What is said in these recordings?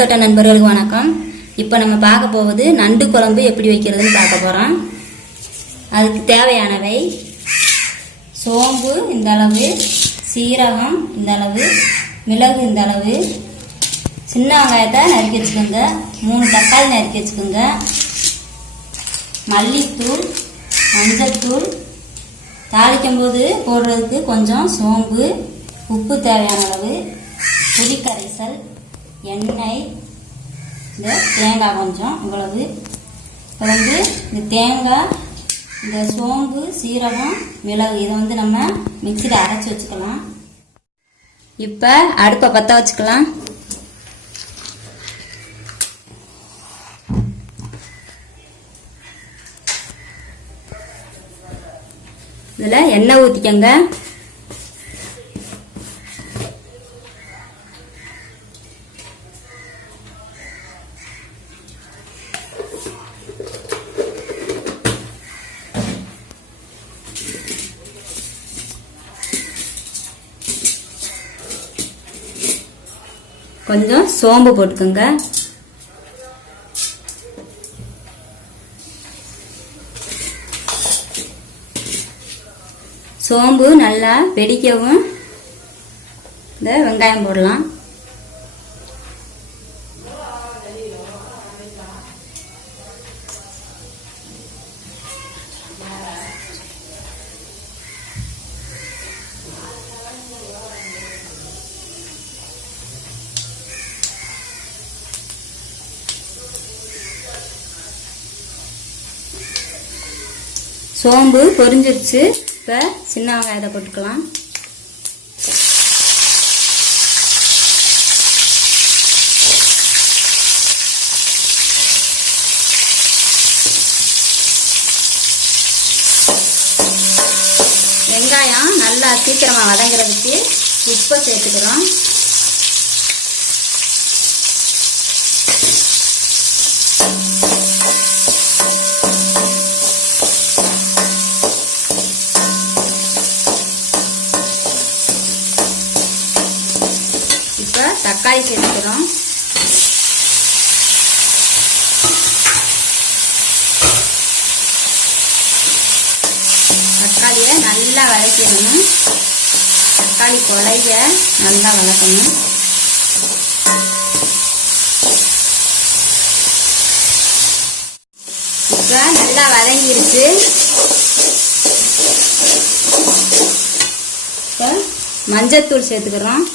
பூந்தோட்ட நண்பர்களுக்கு வணக்கம். இப்போ நம்ம பார்க்க போவது நண்டு குழம்பு எப்படி வைக்கிறதுன்னு பார்க்க போகிறோம். அதுக்கு தேவையானவை சோம்பு இந்த அளவு, சீரகம் இந்த அளவு, மிளகு இந்த அளவு, சின்ன வெங்காயத்தை நறுக்கி வச்சுக்கோங்க, 3 தக்காளி நறுக்கி வச்சுக்கோங்க, மல்லித்தூள், மஞ்சத்தூள், தாளிக்கும் போது போடுறதுக்கு கொஞ்சம் சோம்பு, உப்பு தேவையான அளவு, புளி கரைசல், எண்ணெய், இந்த தேங்காய் கொஞ்சம் இவ்வளவு. இப்போ இந்த தேங்காய், இந்த சோம்பு, சீரகம், மிளகு இதை நம்ம மிக்சியில் அரைச்சி வச்சுக்கலாம். இப்போ அடுப்பை பற்ற வச்சுக்கலாம். இதில் எண்ணெய் ஊற்றிக்கங்க. கொஞ்சம் சோம்பு போட்டுக்கோங்க. சோம்பு நல்லா வெடிக்கவும் இந்த வெங்காயம் போடலாம். சோம்பு பொரிஞ்சிருச்சு. இப்போ சின்ன வெங்காயத்தை போட்டுக்கலாம். வெங்காயம் நல்லா சீக்கிரமாக வதங்குறதுக்கு உப்பை சேர்த்துக்கிறோம். தக்காளி சேர்த்துக்கிறோம். தக்காளியை நல்லா வதக்கிடணும். தக்காளி குழைய நல்லா வதக்கணும். இப்போ நல்லா வதங்கிருச்சு. இப்போ மஞ்சத்தூள் சேர்த்துக்கிறோம்.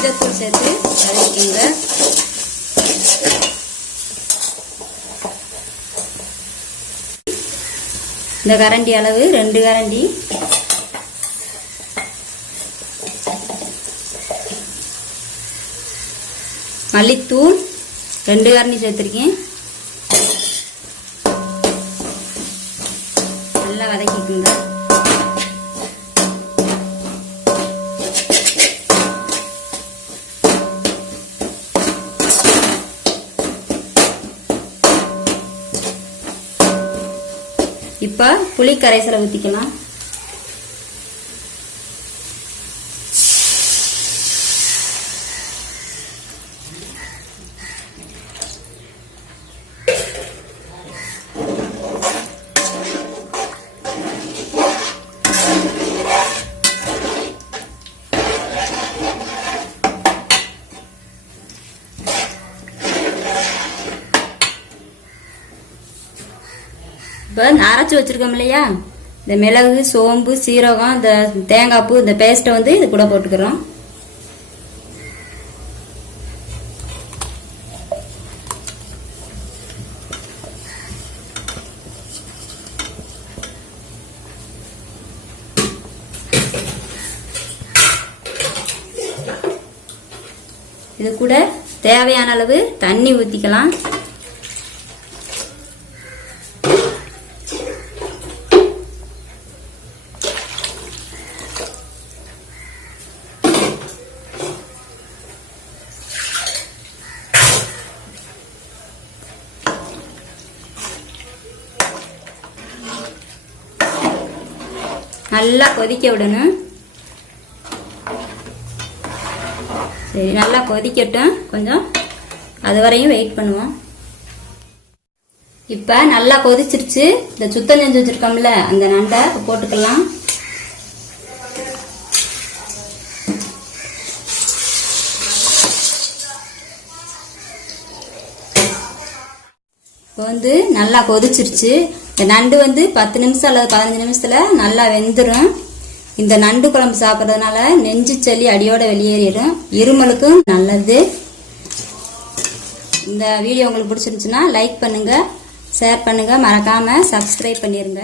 மஞ்சத்தூள் சேர்த்து வதக்கிங்க. இந்த கரண்டி அளவு 2 கரண்டி மல்லித்தூள் 2 கரண்டி சேர்த்துருக்கேன். நல்லா வதக்கிக்குங்க. இப்போ புளி கரைசலை ஊற்றிக்கலாம். இப்போ அரைச்சி வச்சிருக்கோம் இல்லையா, இந்த மிளகு, சோம்பு, சீரகம், இந்த தேங்காய் பூ, இந்த பேஸ்ட்டை இது கூட போட்டுக்கிறோம். இது கூட தேவையான அளவு தண்ணி ஊற்றிக்கலாம். நல்லா கொதிக்க விடணும். சரி, நல்லா கொதிக்கட்டும் கொஞ்சம், அது வரையும் வெயிட் பண்ணுவோம். இப்போ நல்லா கொதிச்சிருச்சு. இந்த சுத்தம் செஞ்சு வச்சிருக்கோம்ல அந்த நண்டை போட்டுக்கலாம். இப்போ நல்லா கொதிச்சிருச்சு. இந்த நண்டு 10 நிமிஷம் அல்லது 15 நிமிஷத்துல நல்லா வெந்துடும். இந்த நண்டு குழம்பு சாப்பிட்றதுனால நெஞ்சு சளி அடியோட வெளியேறிடும், இருமலுக்கும் நல்லது. இந்த வீடியோ உங்களுக்கு பிடிச்சிருந்துச்சுன்னா லைக் பண்ணுங்க, ஷேர் பண்ணுங்க, மறக்காம சப்ஸ்கிரைப் பண்ணிருங்க.